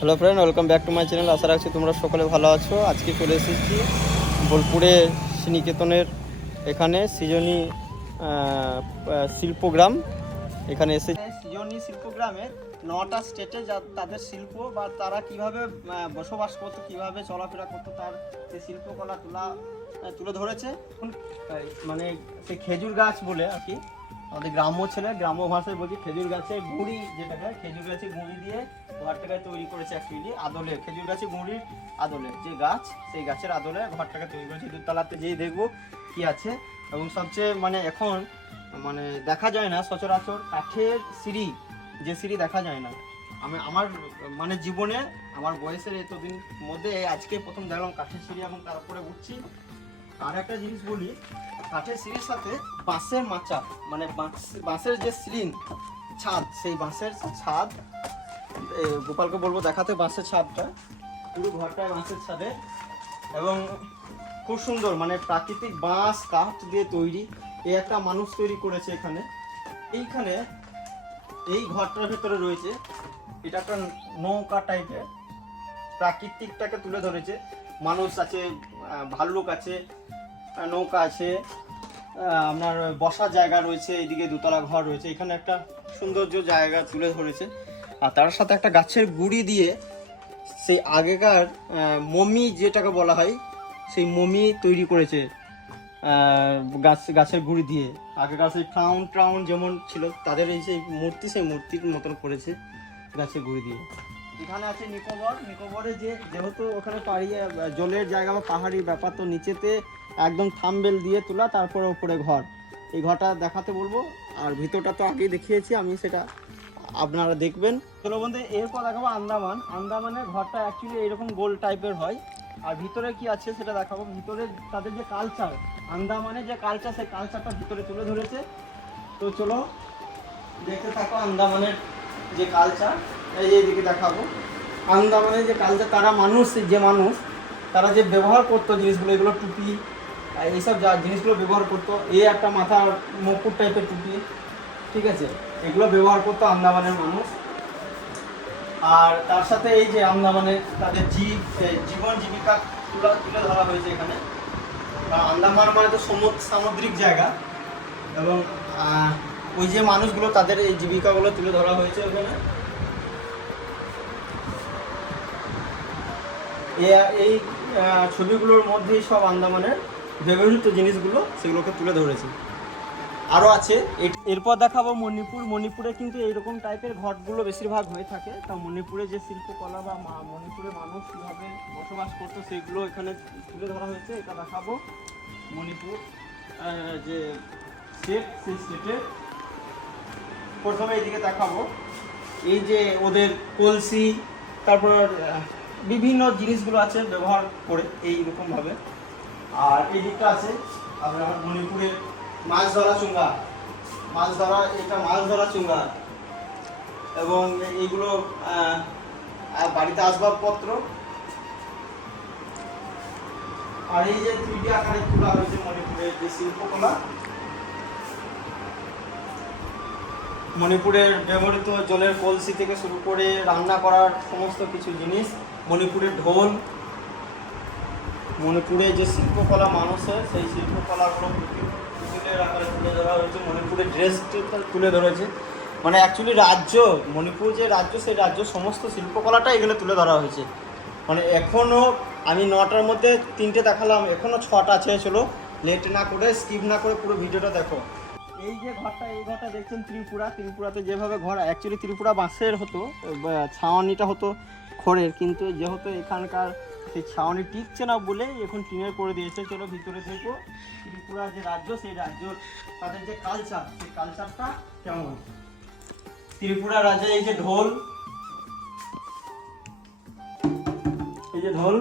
Hello friend welcome back to my channel আশা রাখছি তোমরা সকলে ভালো আছো। আজকে চলে এসেছি বোলপুরে শ্রীনিকেতনের এখানে সৃজনী শিল্পগ্রাম। এখানে এসে সৃজনী শিল্পগ্রামে নটা স্টেটে যা তাদের শিল্প বা তারা কীভাবে বসবাস করতো, কীভাবে চলাফেরা করতো, তার সেই শিল্পকলা তোলা তুলে ধরেছে। মানে সেই খেজুর গাছ বলে আর কি। আমাদের গ্রাম্য ছেলে, গ্রাম্য ভাষায় বলছি, খেজুর গাছের গুঁড়ি যেটাকে খেজুর গাছের গুঁড়ি দিয়ে ঘরটাকে তৈরি করেছে অ্যাকচুয়ালি আদলে, খেজুর গাছের গুঁড়ির আদলে, যে গাছ, সেই গাছের আদলে ঘরটাকে তৈরি করেছে। দুতলাতে যেই দেখব কি আছে। এবং সবচেয়ে মানে এখন মানে দেখা যায় না সচরাচর কাঠের সিঁড়ি, যে সিঁড়ি দেখা যায় না। আমি আমার মানে জীবনে আমার বয়সের এতদিন মধ্যে আজকে প্রথম দেখলাম কাঠের সিঁড়ি এবং তারপরে উঠছি। আর একটা জিনিস বলি কাঠের সিঁড়ির সাথে বাঁশের মাচা মানে বাঁশ- বাঁশের যে সিলিং ছাদ, সেই বাঁশের ছাদ গোপালকে বলব দেখাতে বাঁশের ছাদটা। পুরো ঘরটায় বাঁশের ছাদে এবং খুব সুন্দর মানে প্রাকৃতিক বাঁশ, কাঠ দিয়ে তৈরি, এই একটা মানুষ তৈরি করেছে এখানে। এইখানে এই ঘরটার ভেতরে রয়েছে, এটা একটা নৌকা টাইপের প্রাকৃতিকটাকে তুলে ধরেছে। মানুষ আছে ভাল্লুক আছে নৌকা আছে। আপনার বসার জায়গা রয়েছে এইদিকে দোতলা ঘর রয়েছে। এখানে একটা সৌন্দর্য জায়গা তুলে ধরেছে। আর তার সাথে একটা গাছের গুড়ি দিয়ে সেই আগেকার মমি যেটাকে বলা হয় সেই মমি তৈরি করেছে গাছ গাছের গুড়ি দিয়ে। আগেকার সেই ট্রাউন ট্রাউন যেমন ছিল তাদের এই সেই মূর্তি সেই মূর্তির মতন করেছে গাছের গুড়ি দিয়ে। এখানে আছে নিকোবর। নিকোবরে যে যেহেতু ওখানে আহ, জলের জায়গা বা পাহাড়ি ব্যাপার তো নিচেতে একদম থামবেল দিয়ে তোলা, তারপরে ওপরে ঘর। এই ঘরটা দেখাতে বলব, আর ভিতরটা তো আগেই দেখিয়েছি, আমি সেটা আপনারা দেখবেন। চলো বন্ধু এরপর দেখাবো আন্দামান। আন্দামানের ঘরটা অ্যাকচুয়ালি এরকম গোল টাইপের হয়। আর ভিতরে কি আছে সেটা দেখাবো। ভিতরে তাদের যে কালচার আন্দামানের যে কালচার সেই কালচারটা ভিতরে তুলে ধরেছে। তো চলো, দেখতে থাকো আন্দামানের যে কালচার এই যে এদিকে দেখাবো। আন্দামানের যে কালচার তারা মানুষ, যে মানুষ, তারা যে ব্যবহার করতো জিনিসগুলো, এগুলো টুপি এইসব যা জিনিসগুলো ব্যবহার করতো, এই একটা মাথার মুকুট টাইপের টুপি, ঠিক আছে? এগুলো ব্যবহার করতো আন্দামানের মানুষ। আর তার সাথে এই যে আন্দামানের তাদের জীব জীবন জীবিকা তুলে তুলে ধরা হয়েছে এখানে। আন্দামান মানে তো সমুদ্র সামুদ্রিক জায়গা। এবং ওই যে মানুষগুলো তাদের এই জীবিকাগুলো তুলে ধরা হয়েছে ওখানে। এই ছবিগুলোর মধ্যেই সব আন্দামানের ব্যবহৃত জিনিসগুলো সেগুলোকে তুলে ধরেছে। আরও আছে এরপর দেখাবো মণিপুর। মণিপুরে কিন্তু এইরকম টাইপের ঘটগুলো বেশিরভাগ হয়ে থাকে। তা মণিপুরে যে শিল্পকলা বা মণিপুরে মানুষ কীভাবে বসবাস করতো সেগুলো এখানে তুলে ধরা হয়েছে। এটা দেখাবো। মণিপুর যে স্টেট সেই স্টেটের প্রথমে এইদিকে দেখাবো। এই যে ওদের কলসি, তারপর বিভিন্ন জিনিসগুলো আছে ব্যবহার করে এইরকমভাবে। আর এই দিকটা আছে আপনার মণিপুরের মাছ ধরা চুঙ্গা। মাছ ধরা, এটা মাছ ধরা চুঙ্গা। এবং এইগুলো বাড়িতে আসবাবপত্র। আর এই যে থ্রিডি আকারে তোলা হয়েছে মণিপুরের যে শিল্পকলা, মণিপুরের ব্যবহৃত জলের কলসি থেকে শুরু করে রান্না করার সমস্ত কিছু জিনিস, মণিপুরের ঢোল মণিপুরে যে শিল্পকলা মানুষের সেই শিল্পকলাগুলো পুতুল- পুতুলের আকারে তুলে ধরা হয়েছে। মণিপুরের ড্রেসটা তুলে ধরেছে মানে অ্যাকচুয়ালি রাজ্য, মণিপুর যে রাজ্য, সেই রাজ্য সমস্ত শিল্পকলাটা এখানে তুলে ধরা হয়েছে। মানে এখনও আমি নটার মধ্যে তিনটে দেখালাম এখনও ছটা চলো লেট না করে স্কিপ না করে পুরো ভিডিওটা দেখো। এই যে ঘরটা, এই ঘরটা দেখছেন ত্রিপুরা। ত্রিপুরাতে যেভাবে ঘর অ্যাকচুয়ালি ত্রিপুরা বাঁশের হতো ছাওয়ানিটা হতো খড়ের, কিন্তু যেহেতু এখানকার সেই ছাউনি টিকছে না বলে এখন টিনের করে দিয়েছে। চলো ভিতরে দেখো ত্রিপুরা যে রাজ্য, সেই রাজ্য, তাদের যে কালচার সেই কালচারটা কেমন? ত্রিপুরা রাজ্যে এই যে ঢোল, এই যে ঢোল,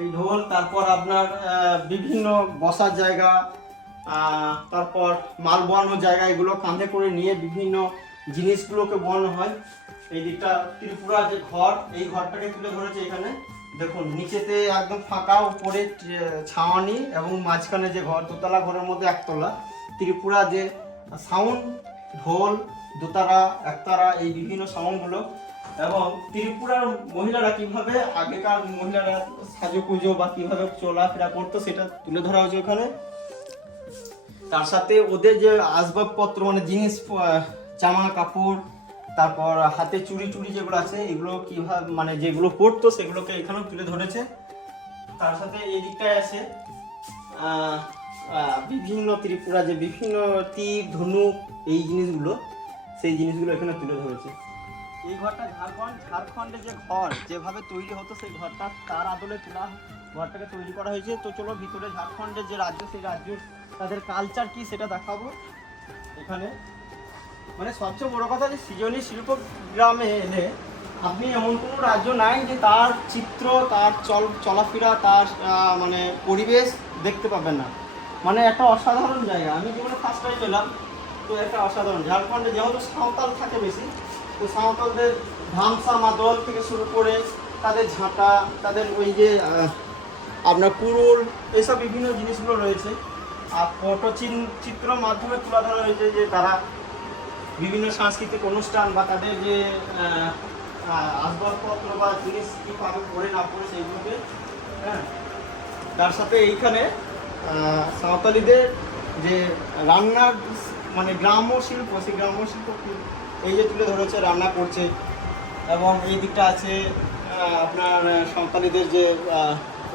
এই ঢোল, তারপর আপনার বিভিন্ন বসার জায়গা তারপর মাল বোয়ানোর জায়গা, এগুলো কাঁধে করে নিয়ে বিভিন্ন জিনিসগুলোকে বোয়ানো হয়। এই দিকটা ত্রিপুরা যে ঘর, এই ঘরটাকে তুলে ধরেছে এখানে। দেখুন, নিচেতে একদম ফাঁকা, উপরে ছাওয়ানি এবং মাঝখানে যে ঘর, দোতলা ঘরের মধ্যে একতলা, ত্রিপুরা যে সাউন্ড, ঢোল, দোতারা, একতারা, এই বিভিন্ন সাউন্ডগুলো এবং ত্রিপুরার মহিলারা কীভাবে আগেকার মহিলারা সাজুকুজো বা কীভাবে চলাফেরা করতো সেটা তুলে ধরা হয়েছে ওখানে। তার সাথে ওদের যে আসবাবপত্র মানে জিনিস জামা কাপড় তারপর হাতে চুরি টুড়ি যেগুলো আছে, এগুলো কীভাবে মানে যেগুলো পরতো সেগুলোকে এখানেও তুলে ধরেছে। তার সাথে এই দিকটায় আছে বিভিন্ন ত্রিপুরা যে বিভিন্ন তীর, ধনুক, এই জিনিসগুলো, সেই জিনিসগুলো এখানে তুলে ধরেছে। এই ঘরটা ঝাড়খণ্ড ঝাড়খণ্ডের যে ঘর যেভাবে তৈরি হতো সেই ঘরটা, তার আদলে তোলা ঘরটাকে তৈরি করা হয়েছে। তো চলো ভিতরে ঝাড়খণ্ডের যে রাজ্য, সেই রাজ্য তাদের কালচার কি সেটা দেখাবো। এখানে মানে সবচেয়ে বড় কথা যে সৃজনী শিল্প গ্রামে এলে আপনি এমন কোনো রাজ্য নাই যে তার চিত্র, তার চল, চলাফেরা, তার মানে পরিবেশ দেখতে পাবেন না। মানে একটা অসাধারণ জায়গা। আমি জীবনে ফার্স্ট টাইম এলাম, তো একটা অসাধারণ। ঝাড়খণ্ডে যেহেতু সাঁওতাল থাকে বেশি, তো সাঁওতালদের ধামসা মাদল থেকে শুরু করে তাদের ঝাঁটা, তাদের ওই যে আপনার কুরুল এইসব বিভিন্ন জিনিসগুলো রয়েছে। আর ফটো চিত্র মাধ্যমে তুলে ধরা হয়েছে যে তারা বিভিন্ন সাংস্কৃতিক অনুষ্ঠান বা তাদের যে আসবাবপত্র বা জিনিস কীভাবে পরে না পরে সেইগুলোকে হ্যাঁ। তার সাথে এইখানে সাঁওতালিদের যে রান্নার মানে গ্রাম্য শিল্প, সেই গ্রাম্য শিল্প এই যে তুলে ধরেছে, রান্না করছে। এবং এই দিকটা আছে আপনার সাঁওতালিদের যে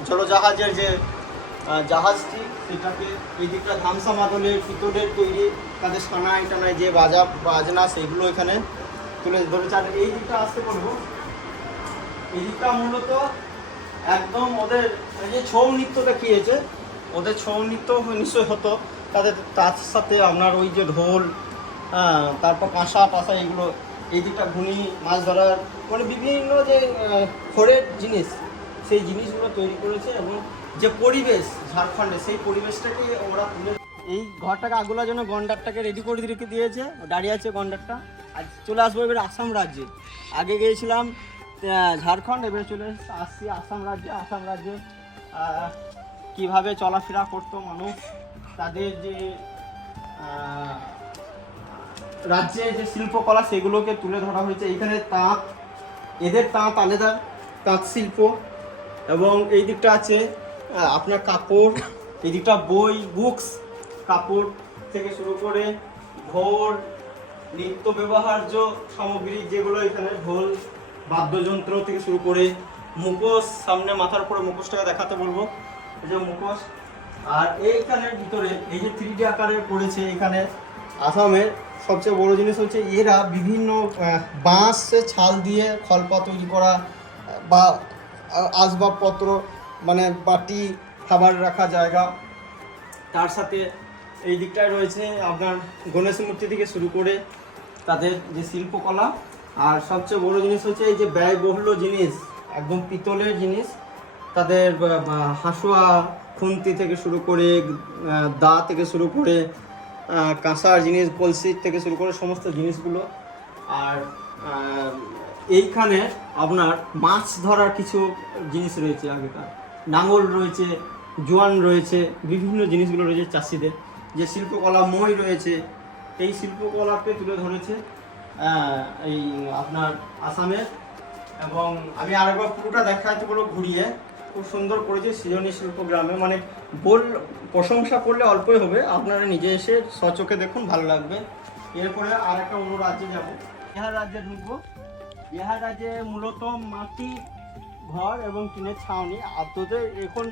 জলজাহাজের যে জাহাজটি, সেটাকে এই দিকটা ধামসা মাদলের পিতলের তৈরি, তাদের সানাই টানায় যে বাজা, বাজনা, সেগুলো এখানে তুলে ধরেছে। আর এই দিকটা আসতে বলব এই দিকটা মূলত একদম ওদের যে ছৌ নৃত্য দেখিয়েছে, ওদের ছৌ নৃত্য নিশ্চয় হতো। তাদের, তার সাথে আপনার ওই যে ঢোল তারপর কাঁসা টাসা এগুলো, এই দিকটা ঘুনি, মাছ ধরার মানে বিভিন্ন যে খড়ের জিনিস, সেই জিনিসগুলো তৈরি করেছে এবং যে পরিবেশ ঝাড়খণ্ডে, সেই পরিবেশটাকে ওরা তুলে এই ঘরটাকে আগুলার জন্য গন্ডারটাকে রেডি করে রেখে দিয়েছে, দাঁড়িয়ে আছে গন্ডারটা। আজ চলে আসব এবার আসাম রাজ্যে। আগে গিয়েছিলাম ঝাড়খণ্ড, এবার চলে আসছি আসাম রাজ্যে। আসাম রাজ্যে কীভাবে চলাফেরা করতো মানুষ, তাদের যে রাজ্যে যে শিল্পকলা, সেগুলোকে তুলে ধরা হয়েছে। এখানে তাঁত, এদের তাঁত আলাদা, তাঁত শিল্প, এবং এই দিকটা আছে আপনার কাপড় এদিকটা বই বুকস কাপড় থেকে শুরু করে ঢোল নিত্য ব্যবহার্য সামগ্রী যেগুলো এখানে ঢোল, বাদ্যযন্ত্র থেকে শুরু করে মুখোশ, সামনে মাথার উপরে মুখোশটাকে দেখাতে বলব। এই যে মুখোশ। আর এইখানের ভিতরে এই যে থ্রি আকারে পড়েছে এখানে আসামের সবচেয়ে বড় জিনিস হচ্ছে এরা বিভিন্ন বাঁশে ছাল দিয়ে খলপা তৈরি করা বা আসবাবপত্র মানে বাটি, খাবার রাখা জায়গা। তার সাথে এই দিকটায় রয়েছে আপনার গণেশ মূর্তি থেকে শুরু করে তাদের যে শিল্পকলা। আর সবচেয়ে বড় জিনিস হচ্ছে এই যে ব্যয়বহুল্য জিনিস, একদম পিতলের জিনিস, তাদের হাঁসুয়া খুন্তি থেকে শুরু করে দা থেকে শুরু করে কাঁসার জিনিস, কলসি থেকে শুরু করে সমস্ত জিনিসগুলো। আর এইখানে আপনার মাছ ধরার কিছু জিনিস রয়েছে আগেকার। নাঙল রয়েছে, জোয়ান রয়েছে, বিভিন্ন জিনিসগুলো রয়েছে চাষিদের। যে শিল্পকলা মই রয়েছে, এই শিল্পকলাকে তুলে ধরেছে এই আপনার আসামের। এবং আমি আরেকবার পুরোটা দেখাতে বলব ঘুরিয়ে, খুব সুন্দর করেছে সৃজনী শিল্প গ্রামে। মানে বল, প্রশংসা করলে অল্পই হবে, আপনারা নিজে এসে সচোখে দেখুন, ভালো লাগবে। এরপরে আর একটা অন্য রাজ্যে যাব। বিহার রাজ্যে ঢুকবো। বিহার রাজ্যে মূলত মাটি ঘর এবং টিনের ছাউনি। আদতে এখন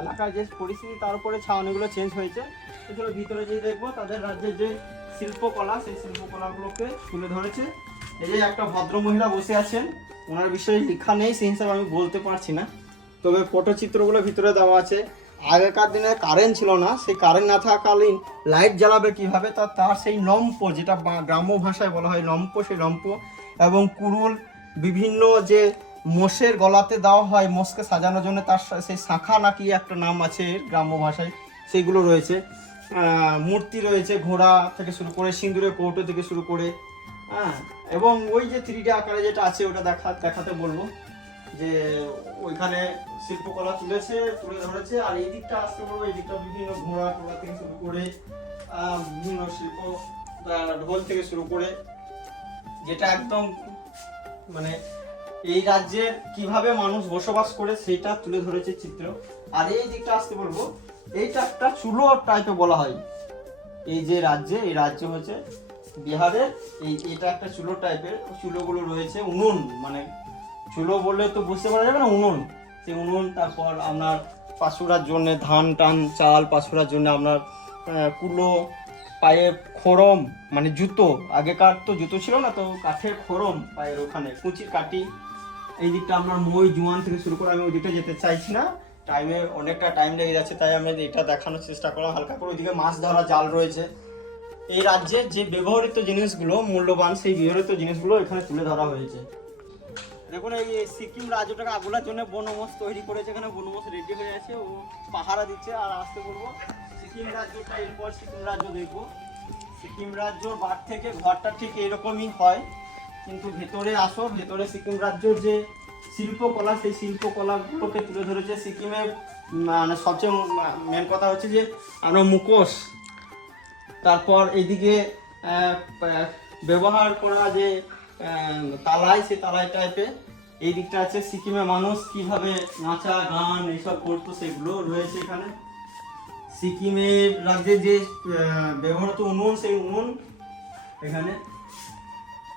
এলাকার যে পরিস্থিতি, তার উপরে ছাউনিগুলো চেঞ্জ হয়েছে। এছাড়া ভিতরে যে দেখব, তাদের রাজ্যের যে শিল্পকলা, সেই শিল্পকলাগুলোকে তুলে ধরেছে। এই যে একটা ভদ্র মহিলা বসে আছেন, ওনার বিষয়ে লেখা নেই, সেই হিসাবে আমি বলতে পারছি না। তবে ফটোচিত্রগুলো ভিতরে দেওয়া আছে। আগেকার দিনে কারেন্ট ছিল না, সেই কারেন্ট না থাকাকালীন লাইট জ্বালাবে কীভাবে, তা তার সেই লম্প, যেটা গ্রাম্য ভাষায় বলা হয় লম্প, সেই লম্প এবং কুরুল, বিভিন্ন যে মোষের গলাতে দেওয়া হয় মোষকে সাজানোর জন্য, তার সেই শাখা নাকি একটা নাম আছে গ্রাম্য ভাষায়, সেইগুলো রয়েছে। মূর্তি রয়েছে ঘোড়া থেকে শুরু করে, সিঁদুরের কৌটো থেকে শুরু করে হ্যাঁ এবং ওই যে থ্রি আকারে যেটা আছে, ওটা দেখা দেখাতে বলব। যে ওইখানে শিল্পকলা তুলেছে, তুলে ধরেছে, আর এই দিকটা আসতে বলব, এই দিকটা বিভিন্ন ঘোড়া টোড়া থেকে শুরু করে বিভিন্ন শিল্প ঢোল থেকে শুরু করে, যেটা একদম মানে এই রাজ্যের কীভাবে মানুষ বসবাস করে সেটা তুলে ধরেছে চিত্র। আর এই দিকটা আসতে বলব এইটা একটা চুলো টাইপে বলা হয়। এই যে রাজ্যে, এই রাজ্য হচ্ছে বিহারের এই এটা একটা চুলো টাইপের চুলোগুলো রয়েছে উনুন মানে চুলো বললে তো বুঝতে পারা যাবে না, উনুন। সেই উনুন তারপর আপনার পাশুরার জন্য ধান, টান, চাল পাশুরার জন্য আপনার কুলো, পায়ে খড়ম মানে জুতো। আগেকার তো জুতো ছিল না, তো কাঠের খড়ম পায়ের ওখানে, কুচির কাটি এই দিকটা আপনার মই জুয়ান থেকে শুরু করে আমি ওই দিকটা যেতে চাইছি না। টাইমে অনেকটা টাইম লেগে যাচ্ছে, তাই আমি এটা দেখানোর চেষ্টা করলাম। হালকা করে ওইদিকে মাছ ধরা জাল রয়েছে। এই রাজ্যের যে ব্যবহৃত জিনিসগুলো মূল্যবান, সেই ব্যবহৃত জিনিসগুলো এখানে তুলে ধরা হয়েছে। দেখুন, এই সিকিম রাজ্যটাকে আগুলার জন্য বনমোষ তৈরি করেছে এখানে। বনমোষ রেডি হয়ে আছে, ও পাহারা দিচ্ছে আর আসতে বলব। সিকিম রাজ্যটা এরপর সিকিম রাজ্য দেখব। সিকিম রাজ্য বার থেকে ঘরটা ঠিক এরকমই হয়। কিন্তু ভেতরে আসো, ভেতরে সিকিম রাজ্যের যে শিল্পকলা, সেই শিল্পকলাগুলোকে তুলে ধরেছে সিকিমের মানে সবচেয়ে মেন কথা হচ্ছে যে আমরা মুখোশ। তারপর এইদিকে ব্যবহার করা যে তালাই, সেই তালাই টাইপে এই দিকটা আছে। সিকিমে মানুষ কীভাবে নাচা, গান এইসব করতো সেগুলো রয়েছে এখানে। সিকিমের রাজ্যে যে ব্যবহৃত উনুন, সেই উনুন এখানে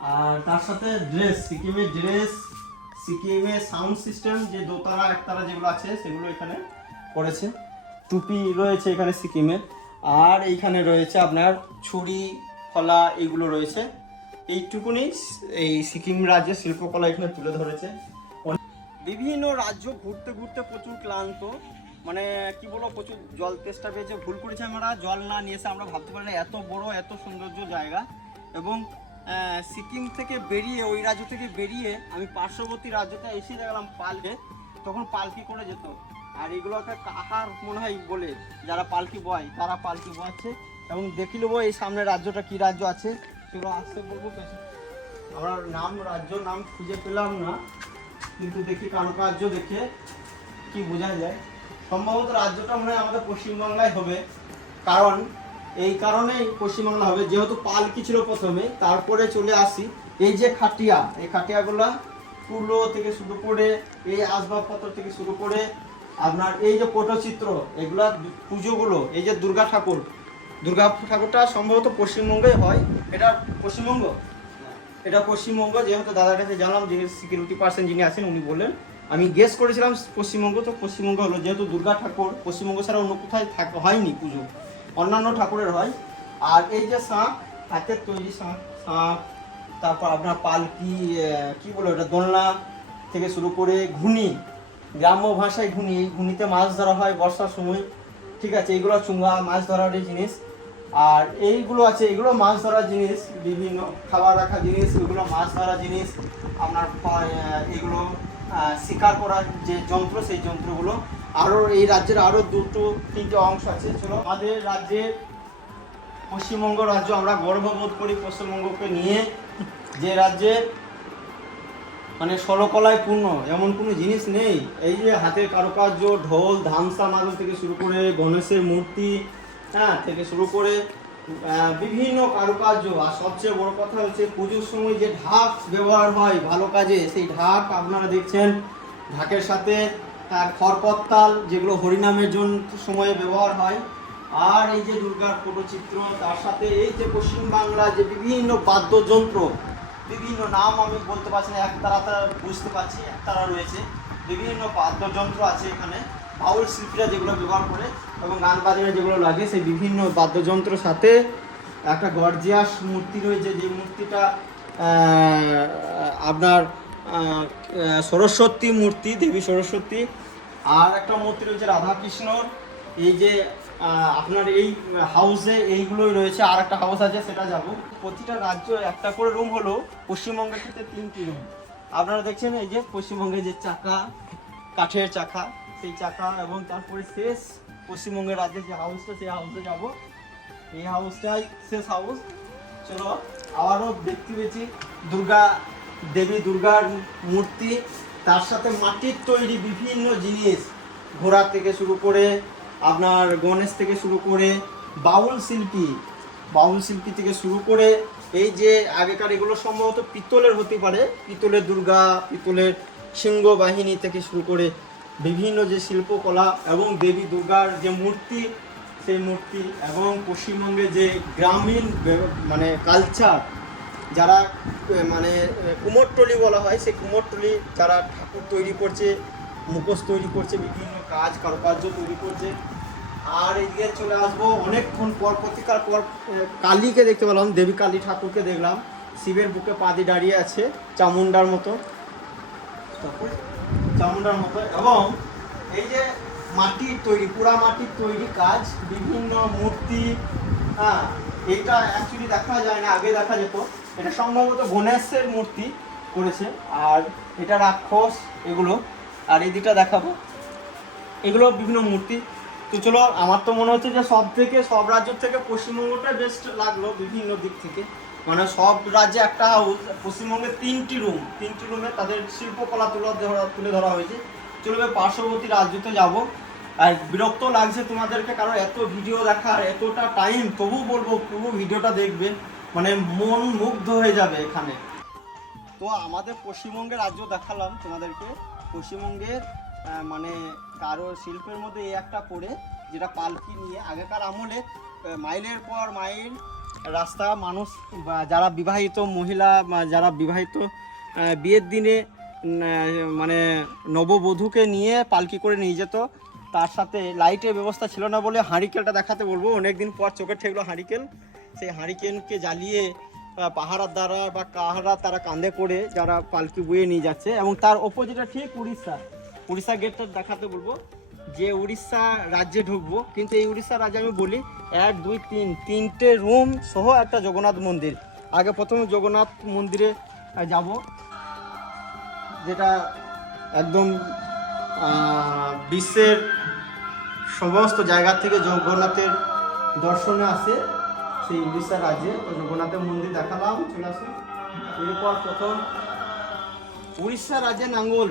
আর তার সাথে ড্রেস সিকিমের ড্রেস সিকিমের সাউন্ড সিস্টেম যে দোতারা একতারা যেগুলো আছে, সেগুলো এখানে করেছে। টুপি রয়েছে এখানে সিকিমে। আর এইখানে রয়েছে আপনার ছুরি, ফলা এগুলো রয়েছে। এইটুকুনি এই সিকিম রাজ্যের শিল্পকলা এখানে তুলে ধরেছে। বিভিন্ন রাজ্য ঘুরতে ঘুরতে প্রচুর ক্লান্ত। মানে কি বলব, প্রচুর জল তেষ্টা পেয়েছে। ভুল করেছে আমরা, জল না নিয়ে এসে আমরা ভাবতে পারি না, এত বড়, এত সৌন্দর্য জায়গা। এবং সিকিম থেকে বেরিয়ে, ওই রাজ্য থেকে বেরিয়ে আমি পার্শ্ববর্তী রাজ্যতে এসে দেখলাম পালকে। তখন পালকি করে যেত। আর এগুলোকে কাহার মনে হয় বলে, যারা পালকি বয়, তারা পালকি বয়াচ্ছে। এবং দেখি নেব এই সামনে রাজ্যটা কি রাজ্য আছে। সেগুলো আসতে বলব আমরা নাম, রাজ্য নাম খুঁজে পেলাম না। কিন্তু দেখি কারুকার্য দেখে কি বোঝা যায়। সম্ভবত রাজ্যটা মনে হয় আমাদের পশ্চিমবাংলায় হবে। কারণ এই কারণেই পশ্চিমবাংলা হবে। যেহেতু পালকি ছিল প্রথমে, তারপরে চলে আসি। এই যে খাটিয়া, এই খাটিয়াগুলা কুলো থেকে শুরু করে, এই আসবাবপত্র থেকে শুরু করে আপনার এই যে পটচিত্র, এগুলা পুজোগুলো, এই যে দুর্গা ঠাকুর, দুর্গা ঠাকুরটা সম্ভবত পশ্চিমবঙ্গে হয়। এটা পশ্চিমবঙ্গ? এটা পশ্চিমবঙ্গ, যেহেতু দাদার কাছে জানলাম যে সিকিউরিটি পার্সন যিনি আছেন, উনি বললেন। আমি গেস করেছিলাম পশ্চিমবঙ্গ, তো পশ্চিমবঙ্গ হলো, যেহেতু দুর্গা ঠাকুর, পশ্চিমবঙ্গ ছাড়া অন্য কোথায় থাক, হয়নি পুজো। অন্যান্য ঠাকুরের হয়। আর এই যে শাঁখ হাতের তৈরি শাঁখ শাঁখ তারপর আপনার পালকি কি বলো এটা দোলনা থেকে শুরু করে ঘুনি গ্রাম্য ভাষায় ঘুনি এই ঘুনিতে মাছ ধরা হয় বর্ষার সময়। ঠিক আছে, এইগুলো চুঙ্গা, মাছ ধরার জিনিস। আর এইগুলো আছে, এগুলো মাছ ধরার জিনিস, বিভিন্ন খাবার রাখা জিনিস, এগুলো মাছ ধরা জিনিস, আপনার এগুলো শিকার করার যে যন্ত্র, সেই যন্ত্রগুলো আরও এই রাজ্যের আরও দুটো, তিনটে অংশ আছে। চলো, আমাদের রাজ্যের পশ্চিমবঙ্গ রাজ্য আমরা গর্ববোধ করি পশ্চিমবঙ্গকে নিয়ে। যে রাজ্যে মানে ষোলকলায় পূর্ণ, এমন কোনো জিনিস নেই। এই যে হাতের কারুকার্য, ঢোল, ধামসা মাদল থেকে শুরু করে গণেশের মূর্তি হ্যাঁ থেকে শুরু করে বিভিন্ন কারুকার্য। আর সবচেয়ে বড় কথা হচ্ছে পুজোর সময় যে ঢাক ব্যবহার হয় ভালো কাজে, সেই ঢাক আপনারা দেখছেন, ঢাকের সাথে খড়পত্তাল, যেগুলো হরিনামের জন্য সময়ে ব্যবহার হয়, আর এই যে দুর্গার পটচিত্র তার সাথে এই যে পশ্চিমবাংলা যে বিভিন্ন বাদ্যযন্ত্র, বিভিন্ন নাম আমি বলতে পারছি না একতারা তারা বুঝতে পারছি একতারা রয়েছে, বিভিন্ন বাদ্যযন্ত্র আছে এখানে, বাউল শিল্পীরা যেগুলো ব্যবহার করে এবং গান বাজনা যেগুলো লাগে, সেই বিভিন্ন বাদ্যযন্ত্রের সাথে একটা গর্জিয়াস মূর্তি রয়েছে, যে মূর্তিটা আপনার সরস্বতী মূর্তি, দেবী সরস্বতী। আর একটা মূর্তি রয়েছে রাধাকৃষ্ণর। এই যে আপনার এই হাউসে এইগুলোই রয়েছে। আর একটা হাউস আছে, সেটা যাব। প্রতিটা রাজ্য একটা করে রুম হলো, পশ্চিমবঙ্গের ক্ষেত্রে তিনটি রুম আপনারা দেখছেন এই যে পশ্চিমবঙ্গের যে চাকা, কাঠের চাকা, সেই চাকা এবং তারপরে শেষ পশ্চিমবঙ্গের রাজ্যের যে হাউসটা সেই হাউসে যাব। এই হাউসটাই শেষ হাউস চলো, আবারও দেখতে পেয়েছি দুর্গা দেবী দুর্গার মূর্তি, তার সাথে মাটির তৈরি বিভিন্ন জিনিস ঘোড়া থেকে শুরু করে, আপনার গণেশ থেকে শুরু করে, বাউল শিল্পী বাউল শিল্পী থেকে শুরু করে, এই যে আগেকার এগুলো সম্ভবত পিতলের হতে পারে, পিতলের দুর্গা, পিতলের সিংহ বাহিনী থেকে শুরু করে বিভিন্ন যে শিল্পকলা এবং দেবী দুর্গার যে মূর্তি, সেই মূর্তি এবং পশ্চিমবঙ্গে যে গ্রামীণ মানে কালচার যারা মানে কুমোরটলি বলা হয়। সেই কুমোরটলি যারা ঠাকুর তৈরি করছে, মুখোশ তৈরি করছে, বিভিন্ন কাজ, কারুকার্য তৈরি করছে। আর এদিকে চলে আসব অনেকক্ষণ পর প্রতিকার পর কালীকে দেখতে পেলাম, দেবী কালী ঠাকুরকে দেখলাম। শিবের বুকে পা দিয়ে দাঁড়িয়ে আছে চামুন্ডার মতো। চামুন্ডার মতো। এবং এই যে মাটির তৈরি, পুরা মাটির তৈরি কাজ, বিভিন্ন মূর্তি হ্যাঁ এটা অ্যাকচুয়ালি দেখা যায় না, আগে দেখা যেত। এটা সম্ভবত গণেশের মূর্তি করেছে, আর এটা রাক্ষস এগুলো। আর এই দিকটা দেখাবো। এগুলো বিভিন্ন মূর্তি। তো চলো, আমার তো মনে হচ্ছে যে সব থেকে, সব রাজ্য থেকে পশ্চিমবঙ্গটা বেস্ট লাগল বিভিন্ন দিক থেকে। মানে সব রাজ্যে একটা হাউস পশ্চিমবঙ্গে তিনটি রুম তিনটি রুমে তাদের শিল্পকলা তুলে ধরা তুলে ধরা হয়েছে। চলবে পার্শ্ববর্তী রাজ্যতে যাব। আর বিরক্ত লাগছে তোমাদেরকে কারণ এত ভিডিও দেখার, এতটা টাইম তবু বলব পুরো ভিডিওটা দেখবে মানে মন মুগ্ধ হয়ে যাবে এখানে। তো আমাদের পশ্চিমবঙ্গের রাজ্য দেখালাম তোমাদেরকে। পশ্চিমবঙ্গের মানে কারও শিল্পের মধ্যে এই একটা পড়ে, যেটা পালকি নিয়ে। আগেকার আমলে মাইলের পর মাইল রাস্তা মানুষ যারা বিবাহিত মহিলা যারা বিবাহিত বিয়ের দিনে মানে নববধূকে নিয়ে পালকি করে নিয়ে যেত। তার সাথে লাইটের ব্যবস্থা ছিল না বলে হাঁড়িকেলটা দেখাতে বলব। অনেকদিন পর চোখে ঠেকলো হাঁড়িকেল। সেই হাঁড়িকেলকে জ্বালিয়ে পাহারার দ্বারা বা কাহারা তারা কাঁধে করে যারা পালকি বয়ে নিয়ে যাচ্ছে এবং তার অপোজিটে ঠিক উড়িষ্যা। উড়িষ্যা গেটটা দেখাতে বলব। যে উড়িষ্যা রাজ্যে ঢুকবো, কিন্তু এই উড়িষ্যা রাজ্যে আমি বলি এক, দুই, তিন, তিনটে রুম সহ একটা জগন্নাথ মন্দির। আগে প্রথমে জগন্নাথ মন্দিরে যাব, যেটা একদম বিশ্বের সমস্ত জায়গা থেকে জগন্নাথের দর্শনে আসে। সেই উড়িষ্যা রাজ্যে। তো জগন্নাথের মন্দির দেখালাম, চলে আসে। এরপর প্রথম উড়িষ্যা রাজ্যে নাঙ্গল,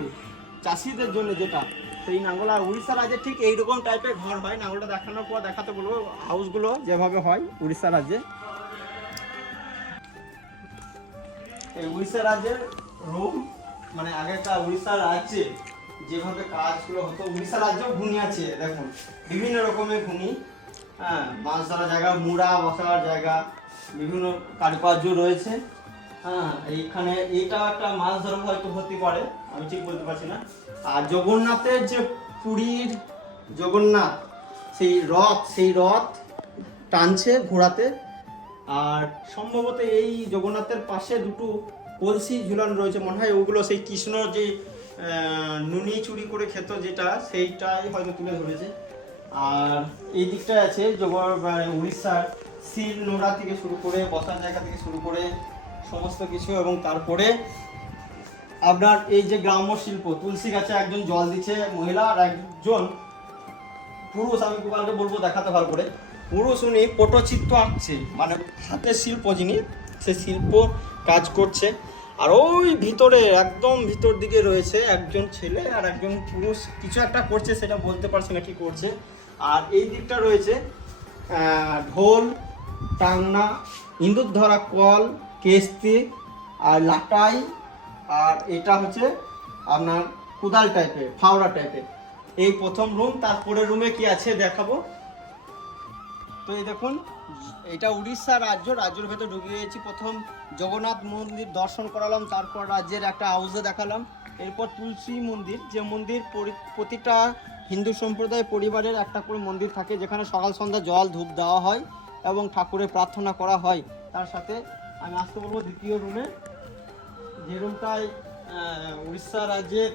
চাষিদের জন্য যেটা। সেই নাঙ্গল আর উড়িষ্যা রাজ্যে ঠিক এইরকম টাইপের ঘর হয়। নাঙ্গলটা দেখানোর পর দেখাতে বলব হাউসগুলো যেভাবে হয় উড়িষ্যা রাজ্যে। এই উড়িষ্যা রাজ্যের রুম মানে আগেকার উড়িষ্যা রাজ্যে যেভাবে কাজগুলো হতো, উড়িষ্যা রাজ্যেও ঘুনি আছে, দেখুন। বিভিন্ন রকমের ঘুনি হ্যাঁ মাছ ধরার জায়গা, মুড়া বসার জায়গা, বিভিন্ন কারুকার্য রয়েছে। হ্যাঁ এইখানে এইটাও একটা মাছ ধরা হয়তো হতে পারে, আমি ঠিক বলতে পারছি না। আর জগন্নাথের যে পুরীর জগন্নাথ, সেই রথ সেই রথ টানছে ঘোড়াতে। আর সম্ভবত এই জগন্নাথের পাশে দুটো কলসি ঝুলানো রয়েছে, মনে হয় ওগুলো সেই কৃষ্ণ যে নুনি চুরি করে খেত যেটা, সেইটাই হয়তো তুলে ধরেছে। আর এই দিকটায় আছে মানে উড়িষ্যার শিল নোড়া থেকে শুরু করে, বসার জায়গা থেকে শুরু করে সমস্ত কিছু, এবং তারপরে আপনার এই যে গ্রাম্য শিল্প, তুলসী গাছে একজন জল দিচ্ছে মহিলা আর একজন পুরুষ, আমি গোপালকে বলব দেখাতে ভালো করে। পুরুষ উনি পটচিত্র আঁকছে মানে হাতের শিল্প যিনি, সে শিল্প কাজ করছে। আর ওই ভিতরে, একদম ভিতর দিকে রয়েছে একজন ছেলে আর একজন পুরুষ। কিছু একটা করছে, সেটা বলতে পারছে না কি করছে। আর এই দিকটা রয়েছে ঢোল, টাংনা ইন্দুর ধরা কল কেস্তি আর লাটাই। আর এটা হচ্ছে আপনার কুদাল টাইপের ফাওড়া টাইপের এই প্রথম রুম তারপরে রুমে কি আছে দেখাবো? তো এই দেখুন এটা উড়িষ্যা রাজ্য, রাজ্যের ভেতর ঢুকে গেছি। প্রথম জগন্নাথ মন্দির দর্শন করালাম, তারপর রাজ্যের একটা হাউসে দেখালাম। এরপর তুলসী মন্দির, যে মন্দির প্রতিটা হিন্দু সম্প্রদায়, পরিবারের একটা করে মন্দির থাকে, যেখানে সকাল সন্ধ্যা জল ধূপ দেওয়া হয় এবং ঠাকুরের প্রার্থনা করা হয়। তার সাথে আমি আসতে বলব দ্বিতীয় রুমে, যে রুমটায় উড়িষ্যা রাজ্যের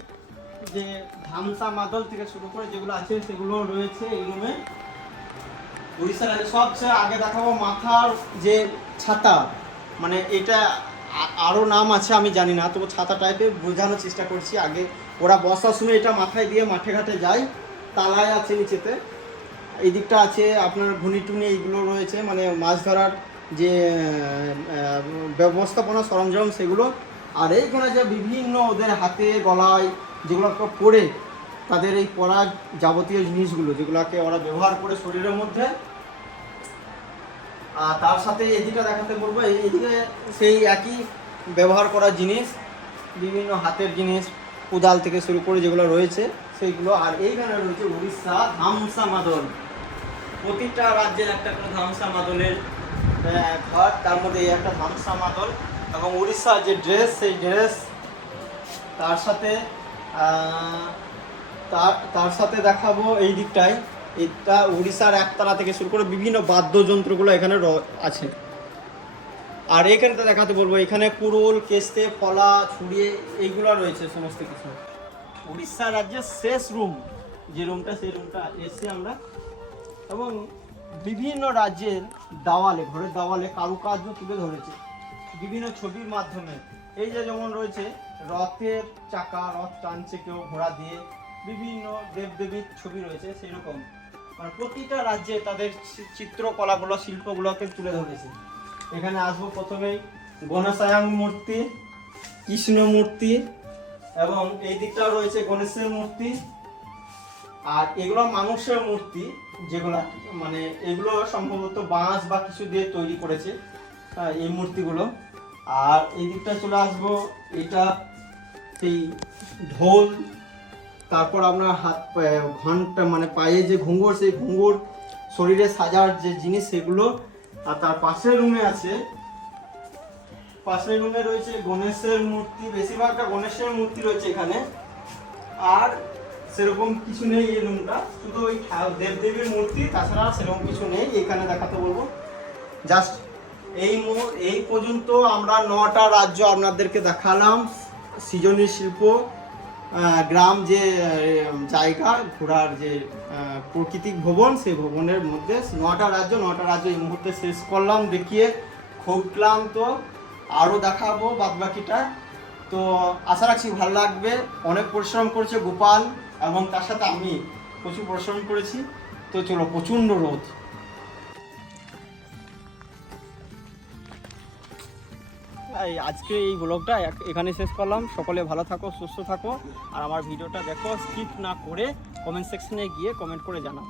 যে ধামসা মাদল থেকে শুরু করে যেগুলো আছে সেগুলো রয়েছে এই রুমে। উড়িষ্যা রাজ্যে সবচেয়ে আগে দেখাবো মাথার যে ছাতা। মানে এটা আ- আরও নাম আছে, আমি জানি না, তবু ছাতা টাইপের বোঝানোর চেষ্টা করছি আগে। ওরা বর্ষার সময় এটা মাথায় দিয়ে মাঠে ঘাটে যায়, তালায় আছে নিচেতে। এই দিকটা আছে আপনার ঘুনি টুনি এইগুলো রয়েছে মানে মাছ ধরার যে ব্যবস্থাপনা সরঞ্জাম সেগুলো। আর এইখানে যে বিভিন্ন ওদের হাতে, গলায় যেগুলো পরে তাদের এই পরা যাবতীয় জিনিসগুলো, যেগুলোকে ওরা ব্যবহার করে শরীরের মধ্যে, আর তার সাথে এদিকে দেখাতে বলব এদিকে সেই একই ব্যবহার করা জিনিস, বিভিন্ন হাতের জিনিস, কোদাল থেকে শুরু করে যেগুলো রয়েছে, সেইগুলো, আর এইখানে রয়েছে উড়িষ্যা ধামসা মাদল। প্রতিটা রাজ্যের একটা করে ধামসা মাদলের ঘর, তার মধ্যে এই একটা ধামসা মাদল, এবং উড়িষ্যার যে ড্রেস সেই ড্রেস তার সাথে তার তার সাথে দেখাবো এই দিকটায়। এটা উড়িষ্যার একতলা থেকে শুরু করে বিভিন্ন বাদ্যযন্ত্রগুলো এখানে আছে। আর এইখানে দেখাতে বলব, এখানে কুড়ুল, কেস্তে, ফলা ছুড়িয়ে এইগুলো রয়েছে সমস্ত কিছু। উড়িষ্যা রাজ্যের শেষ রুম, যে রুমটা, সেই রুমটা এসে আমরা। এবং বিভিন্ন রাজ্যের দেওয়ালে, ঘরের দেওয়ালে কারুকার্য তুলে ধরেছে বিভিন্ন ছবির মাধ্যমে। এই যে যেমন রয়েছে, রথের চাকা, রথ টানছে কেউ ঘোড়া দিয়ে বিভিন্ন দেবদেবীর ছবি রয়েছে সেরকম মানে প্রতিটা রাজ্যে তাদের চিত্রকলাগুলো শিল্পগুলোকে তুলে ধরেছে। এখানে আসব প্রথমেই। গণেশায়াং মূর্তি কৃষ্ণ মূর্তি এবং এই দিকটাও রয়েছে গণেশের মূর্তি। আর এগুলো মানুষের মূর্তি যেগুলো মানে এগুলো সম্ভবত বাঁশ বা কিছু দিয়ে তৈরি করেছে হ্যাঁ, এই মূর্তিগুলো। আর এই দিকটা চলে আসব। এটা সেই ঢোল তারপর আপনার হাত ঘণ্টা মানে পায়ে যে ঘুঙ্গুর সেই ঘুঙ্গুর শরীরে সাজার যে জিনিস সেগুলো, আর তার পাশের রুমে আছে, পাশের রুমে রয়েছে গণেশের মূর্তি, বেশিরভাগটা গণেশের মূর্তি রয়েছে এখানে। আর সেরকম কিছু নেই এই রুমটা, শুধু ওই দেবদেবীর মূর্তি, তাছাড়া সেরকম কিছু নেই, এখানে দেখাতে বলব। জাস্ট এই এই পর্যন্ত আমরা নটা রাজ্য আপনাদেরকে দেখালাম সৃজনী শিল্প গ্রাম যে জায়গা ঘোরার যে প্রাকৃতিক ভবন, সেই ভবনের মধ্যে নটা রাজ্য নটা রাজ্য এই মুহূর্তে শেষ করলাম, দেখিয়ে খুব ক্লান্ত আরও দেখাবো বাদবাকিটা। তো আশা রাখছি ভালো লাগবে, অনেক পরিশ্রম করেছে গোপাল, এবং তার সাথে আমি প্রচুর পরিশ্রম করেছি। তো চলো, প্রচণ্ড রোদ। আজকে এই ব্লগটা এখানে শেষ করলাম। সকলে ভালো থাকো, সুস্থ থাকো। আর আমার ভিডিওটা দেখো স্কিপ না করে কমেন্ট সেকশনে গিয়ে কমেন্ট করে জানাও।